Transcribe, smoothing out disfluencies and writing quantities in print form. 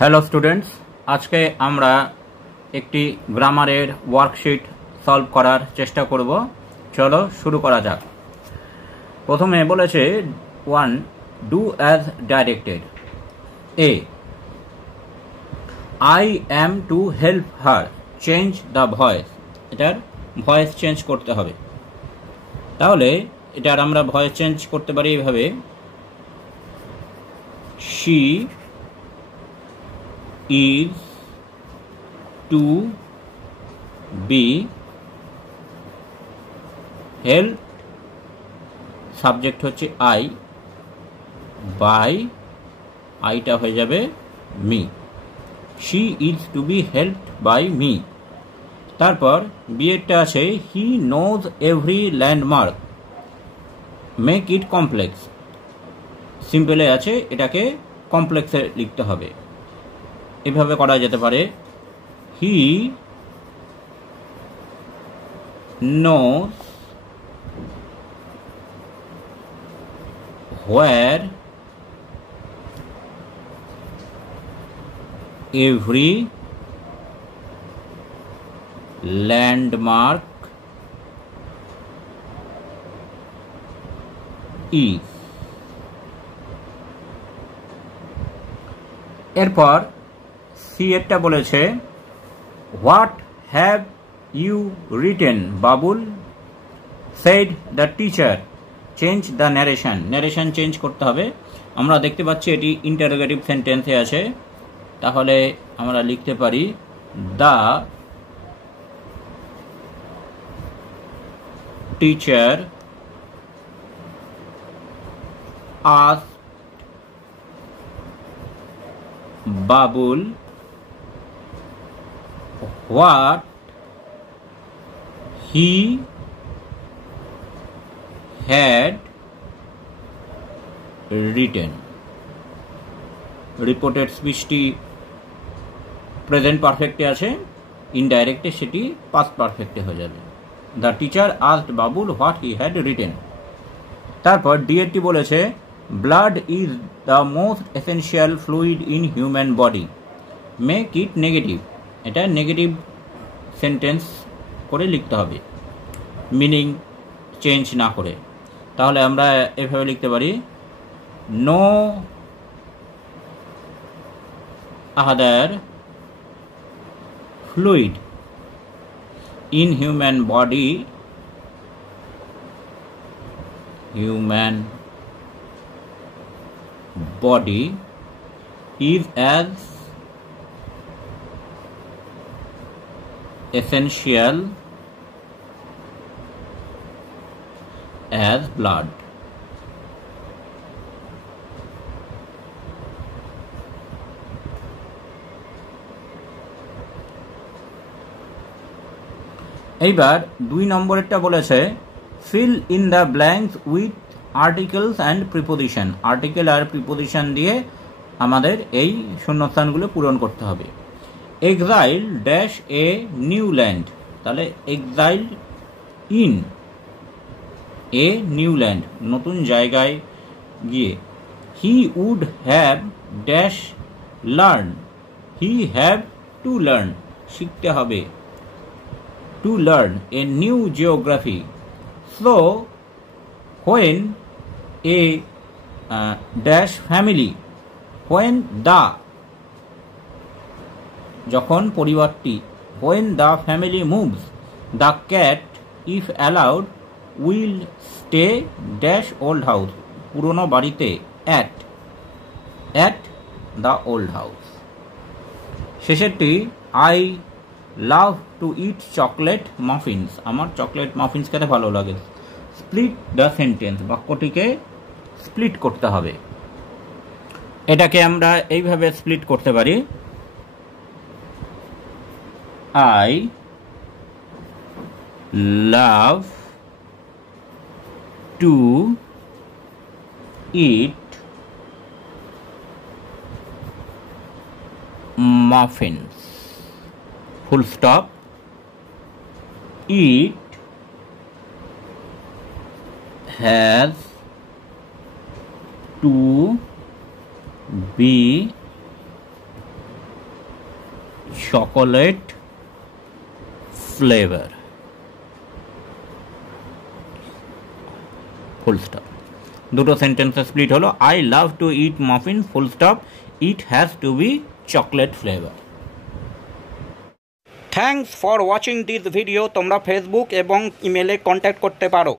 Hello students, আজকে আমরা একটি গ্রামারের ওয়ার্কশিট সলভ করার চেষ্টা করব। চলো শুরু করা যাক। প্রথমে বলেছে 1 do as directed. A I am to help her, change the voice. এটার ভয়েস চেঞ্জ করতে হবে। তাহলে এটার আমরা ভয়েস চেঞ্জ করতে পারি এইভাবে, she is to be helped, subject হচ্ছে আই, বাই আইটা হয়ে যাবে me. She is to be helped by me. তারপর বিয়েরটা আছে he knows every landmark, make it complex. সিম্পলে আছে, এটাকে কমপ্লেক্সে লিখতে হবে। এভাবে করা যেতে পারে, he knows where every landmark is. এরপর সি এরটা বলেছে what have you written Babul, said the teacher, change the narration. Narration change করতে হবে। আমরা দেখতে পাচ্ছি এটি ইন্টারোগেটিভ সেন্টেন্সে আছে, তাহলে আমরা লিখতে পারি the teacher asked Babul what he had written। Reported স্পিচটি প্রেজেন্ট পারফেক্টে আছে, ইনডাইরেক্টে সেটি পাস্ট পারফেক্টে হয়ে যাবে। The teacher asked Babul what he had written. তারপর ডিএরটি বলেছে blood is the most essential fluid in human body, make it negative. এটা নেগেটিভ সেন্টেন্স করে লিখতে হবে, মিনিং চেঞ্জ না করে। তাহলে আমরা এভাবে লিখতে পারি, no other fluid in human body is as essential as blood। এইবার 2 নম্বরেরটা বলেছে fill in the blanks with articles and preposition. Article আর প্রিপোজিশন দিয়ে আমাদের এই শূন্যস্থানগুলো পূরণ করতে হবে। Exile dash a new land, তাহলে exile in a new land, নতুন জায়গায় গিয়ে। He would have dash learn, he have to learn, শিখতে হবে। To learn a new geography. So when a dash family, when the, যখন পরিবারটি, when the family moves, the cat if allowed will stay dash old house, পুরনো বাড়িতে, at the old house। শেষেরটি I love to eat chocolate muffins, আমার চকলেট মাফিন্স খেতে ভালো লাগে। স্প্লিট দ্য সেন্টেন্স, বাক্যটিকে স্প্লিট করতে হবে। এটাকে আমরা এইভাবে স্প্লিট করতে পারি, আই লাভ টু ইট মাফিনস, full stop, it has to be chocolate flavor, full stop. দুটো সেন্টেন্সে স্প্লিট হলো। I love to eat muffin, full stop, it has to be chocolate flavour. Thanks for watching this video. তোমরা Facebook এবং ইমেলে কন্ট্যাক্ট করতে পারো।